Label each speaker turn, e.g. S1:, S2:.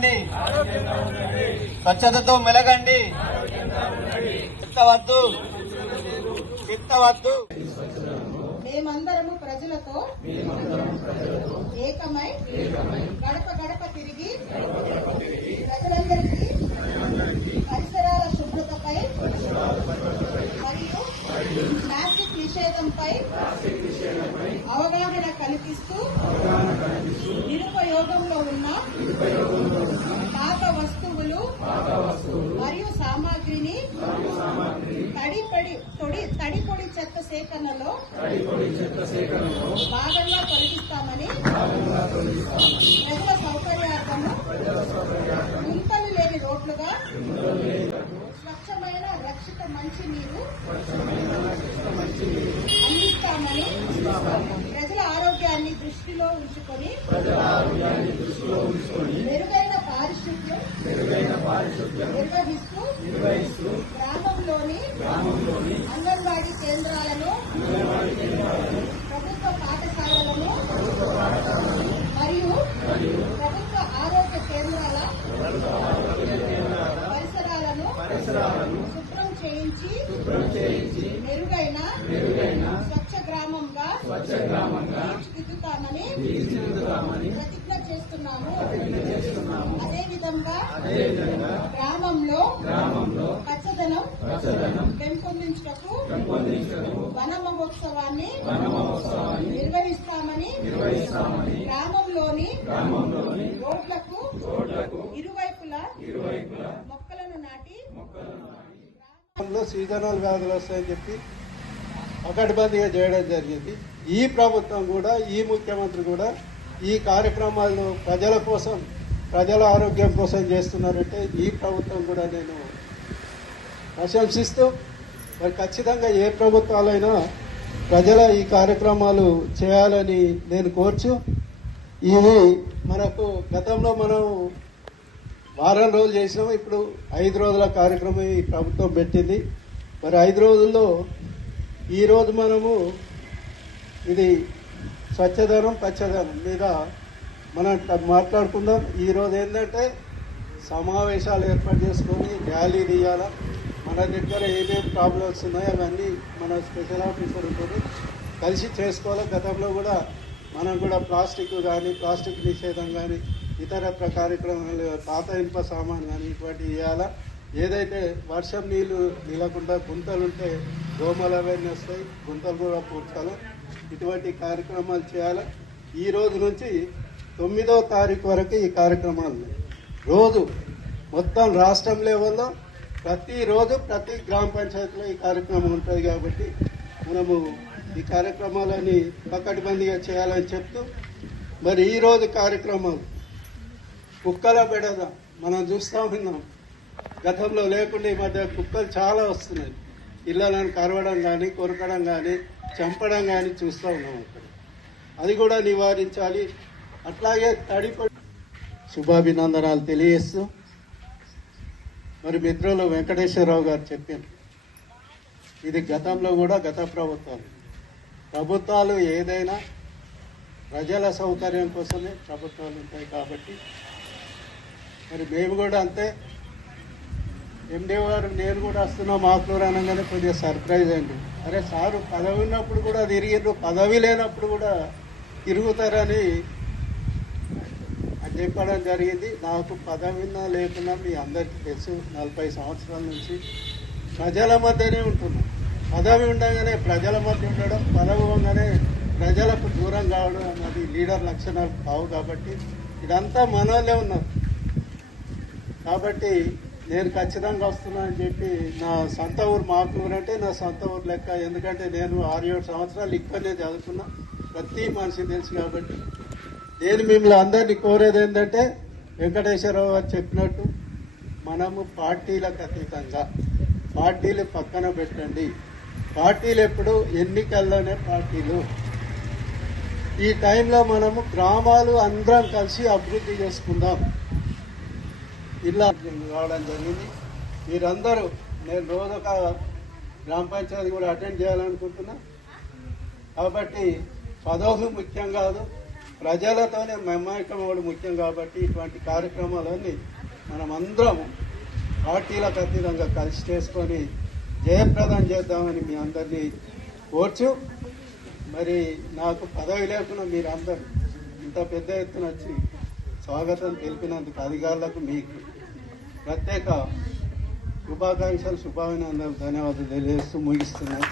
S1: ఉండండి స్వచ్ఛతతో మెలగండి. తిత్తవద్దు తిత్తవద్దు
S2: మేమందరము ప్రజలతో ఏకమై గడప గడప తిరిగి ప్రజలందరికీ పరిసరాల శుభ్రతపై మరియు ప్లాస్టిక్ నిషేధంపై అవగాహన కల్పిస్తూ నిరుపయోగంలో ఉన్న పాత వస్తువులు మరియు సామాగ్రిని తడిపడి తొడి తడిపొడి చెత్త సేకరణలో భాగంగా తొలగిస్తామని ప్రజల సౌకర్యార్థము గుంతలు లేని రోడ్లుగా స్వచ్ఛమైన రక్షిత మంచి నీరు అందిస్తామని ప్రజల ఆరోగ్యాన్ని దృష్టిలో ఉంచుకొని మెరుగైన పారిశుద్ధ్యం నిర్వహిస్తూ గ్రామంలోని అంగన్వాడీ కేంద్రాలను ప్రభుత్వ పాఠశాలలను మరియు ప్రభుత్వ ఆరోగ్య కేంద్రాల పరిసరాలను శుభ్రం చేయించి మెరుగైన స్వచ్ఛ గ్రామంగా తీర్చిదిద్దుతామని ప్రతిజ్ఞ చేస్తున్నాము. అదే విధంగా గ్రామంలో పచ్చదనం పెంపొందించుటకు వన మహోత్సవాన్ని నిర్వహిస్తామని గ్రామంలోని రోడ్లకు ఇరువైపులా మొక్కలను నాటి
S3: లో సీజనల్ వ్యాధులు వస్తాయని చెప్పి పకడ్బందీగా చేయడం జరిగింది. ఈ ప్రభుత్వం కూడా ఈ ముఖ్యమంత్రి కూడా ఈ కార్యక్రమాలను ప్రజల కోసం ప్రజల ఆరోగ్యం కోసం చేస్తున్నారంటే ఈ ప్రభుత్వం కూడా నేను ప్రశంసిస్తూ మరి ఖచ్చితంగా ఏ ప్రభుత్వాలైనా ప్రజల ఈ కార్యక్రమాలు చేయాలని నేను కోర్చు ఇది మనకు గతంలో మనం వారం రోజులు చేసినాము ఇప్పుడు ఐదు రోజుల కార్యక్రమం ఈ ప్రభుత్వం పెట్టింది. మరి ఐదు రోజుల్లో ఈరోజు మనము ఇది స్వచ్ఛధనం పచ్చదనం మీద మనం మాట్లాడుకుందాం. ఈ రోజు ఏంటంటే సమావేశాలు ఏర్పాటు చేసుకొని ర్యాలీ తీయాల? మన దగ్గర ఏమేమి ప్రాబ్లమ్స్ ఉన్నాయో అవన్నీ మన స్పెషల్ ఆఫీసర్ ఉంటుంది. కలిసి చేసుకోవాలి? గతంలో కూడా మనం కూడా ప్లాస్టిక్ కానీ ప్లాస్టిక్ నిషేధం కానీ ఇతరత్ర కార్యక్రమాలు పాత ఇనుప సామాన్ కానీ ఇటువంటివి ఇవ్వాలా? ఏదైతే వర్షం నీళ్ళు నిలకుండా గుంతలు ఉంటే దోమలు అవన్నీ వస్తాయి గుంతలు కూడా పూడ్చాలి. ఇటువంటి కార్యక్రమాలు చేయాలి. ఈ రోజు నుంచి తొమ్మిదో తారీఖు వరకు ఈ కార్యక్రమాలు రోజు మొత్తం రాష్ట్రం లెవెల్లో ప్రతిరోజు ప్రతి గ్రామ పంచాయతీలో ఈ కార్యక్రమం ఉంటుంది కాబట్టి మనము ఈ కార్యక్రమాలని పకడ్బందీగా చేయాలని చెప్తూ మరి ఈరోజు కార్యక్రమాలు కుక్కల పెడదాం మనం చూస్తూ ఉన్నాం. గతంలో లేకుండా ఈ మధ్య కుక్కలు చాలా వస్తున్నాయి. ఇళ్ళలను కరవడం కానీ కొరకడం కానీ చంపడం కానీ చూస్తూ ఉన్నాం అక్కడ అది కూడా నివారించాలి. అట్లాగే తడిపడి శుభాభినందనాలు తెలియజేస్తూ మరి మిత్రులు వెంకటేశ్వరరావు గారు చెప్పారు. ఇది గతంలో కూడా గత ప్రభుత్వాలు. ప్రభుత్వాలు ఏదైనా ప్రజల సౌకర్యం కోసమే ప్రభుత్వాలు ఉంటాయి కాబట్టి మరి మేము కూడా అంతే ఎండి గారు నేను కూడా వస్తున్నా మాకులూరు అనగానే కొద్దిగా సర్ప్రైజ్ అయింది అరే సారు పదవి ఉన్నప్పుడు కూడా తిరిగిండ్రు పదవి లేనప్పుడు కూడా తిరుగుతారని అని చెప్పడం జరిగింది. నాకు పదవిన్నా లేకున్నా మీ అందరికీ తెలుసు నలభై సంవత్సరాల నుంచి ప్రజల మధ్యనే ఉంటున్నాం. పదవి ఉండగానే ప్రజల మధ్య ఉండడం పదవి ఉండగానే ప్రజలకు దూరం కావడం అన్నది లీడర్ లక్షణాలు కావు కాబట్టి ఇదంతా మనోళ్ళే ఉన్నారు. కాబట్టి నేను ఖచ్చితంగా వస్తున్నా అని చెప్పి నా సొంత ఊరు మాకూరు అంటే నా సొంత ఊరు లెక్క. ఎందుకంటే నేను ఆరు ఏడు సంవత్సరాలు ఇక్కడనే చదువుకున్నా ప్రతి మనిషి తెలుసు కాబట్టి. నేను మిమ్మల్ని అందరినీ కోరేది ఏంటంటే వెంకటేశ్వరరావు గారు చెప్పినట్టు మనము పార్టీలకు అతీతంగా. పార్టీలు పక్కన పెట్టండి. పార్టీలు ఎప్పుడు? ఎన్నికల్లోనే పార్టీలు. ఈ టైంలో మనము గ్రామాలు అందరం కలిసి అభివృద్ధి చేసుకుందాం. ఇలా రావడం జరిగింది. మీరందరూ నేను రోజు ఒక గ్రామ పంచాయతీ కూడా అటెండ్ చేయాలనుకుంటున్నా. కాబట్టి పదవులు ముఖ్యం కాదు ప్రజలతోనే మమేకం అవ్వడం ముఖ్యం కాబట్టి ఇటువంటి కార్యక్రమాలన్నీ మనం అందరం పార్టీలకు అతీతంగా కలిసి చేసుకొని జయప్రదం చేద్దామని మీ అందరినీ కోర్చు. మరి నాకు పదవి లేకుండా మీరందరూ ఇంత పెద్ద ఎత్తున వచ్చి స్వాగతం తెలిపినందుకు అధికారులకు మీకు ప్రత్యేక శుభాకాంక్షలు శుభాభినందనలు ధన్యవాదాలు తెలియజేస్తూ ముగిస్తున్నాను